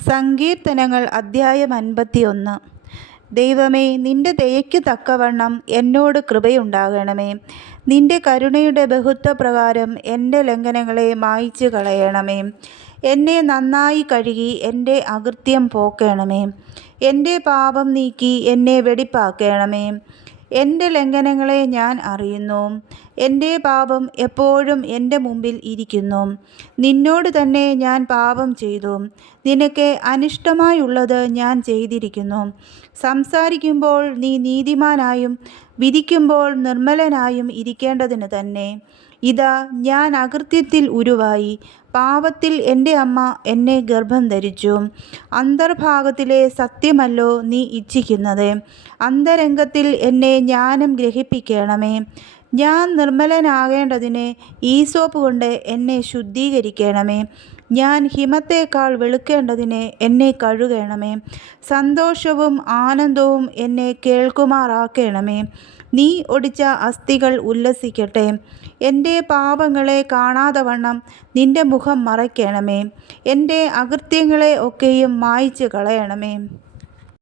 സങ്കീർത്തനങ്ങൾ അദ്ധ്യായം 51. ദൈവമേ, നിന്റെ ദയയ്ക്കു തക്കവണ്ണം എന്നോട് കൃപയുണ്ടാകണമേ. നിന്റെ കരുണയുടെ ബഹുത്വപ്രകാരം എൻ്റെ ലംഘനങ്ങളെ മായിച്ചു കളയണമേ. എന്നെ നന്നായി കഴുകി എൻ്റെ അകൃത്യം പോക്കണമേ. എൻ്റെ പാപം നീക്കി എന്നെ വെടിപ്പാക്കണമേ. എൻ്റെ ലംഘനങ്ങളെ ഞാൻ അറിയുന്നു. എൻ്റെ പാപം എപ്പോഴും എൻ്റെ മുമ്പിൽ ഇരിക്കുന്നു. നിന്നോട് തന്നെ ഞാൻ പാപം ചെയ്തു. നിനക്ക് അനിഷ്ടമായുള്ളത് ഞാൻ ചെയ്തിരിക്കുന്നു. സംസാരിക്കുമ്പോൾ നീ നീതിമാനായും വിധിക്കുമ്പോൾ നിർമ്മലനായും ഇരിക്കേണ്ടതിന് തന്നെ. ഇതാ, ഞാൻ അകൃത്യത്തിൽ ഉരുവായി. പാപത്തിൽ എൻ്റെ അമ്മ എന്നെ ഗർഭം ധരിച്ചു. അന്തർഭാഗത്തിലെ സത്യമല്ലോ നീ ഇച്ഛിക്കുന്നത്. അന്തരംഗത്തിൽ എന്നെ ജ്ഞാനം ഗ്രഹിപ്പിക്കണമേ. ഞാൻ നിർമ്മലനാകേണ്ടതിന് ഈസോപ്പ് കൊണ്ട് എന്നെ ശുദ്ധീകരിക്കണമേ. ഞാൻ ഹിമത്തേക്കാൾ വെളുക്കേണ്ടതിന് എന്നെ കഴുകണമേ. സന്തോഷവും ആനന്ദവും എന്നെ കേൾക്കുമാറാക്കണമേ. നീ ഒടിച്ച അസ്ഥികൾ ഉല്ലസിക്കട്ടെ. എൻ്റെ പാപങ്ങളെ കാണാതവണ്ണം നിന്റെ മുഖം മറയ്ക്കണമേ. എൻ്റെ അകൃത്യങ്ങളെ ഒക്കെയും മായിച്ചു കളയണമേ.